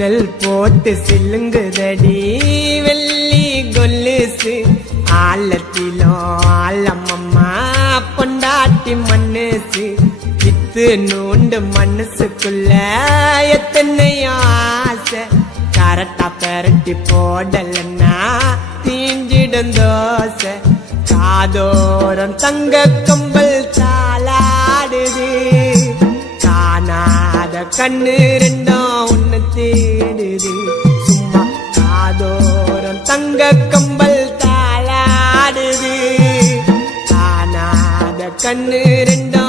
மின்னல் போட்டு சில்லுங்குதடி வெள்ளி கொல்லுசு ஆழத்திலும் ஆழமம்மா பொண்டாட்டி மண்ணுசு வித்து நூண்டு மனசுக்குள்ள எத்தனை ஆசை கரட்டா பெரட்டி போடலன்னா தீஞ்சிடும் தோசை காதோரம் தங்க கம்பல் தாளாடுது காணாத கண்ணு ரெண்டும் ஒன்னு தேடுது சும்மா காதோரம் தங்க கம்பல் தாளாடுது காணாத கண்ணு ரெண்டும்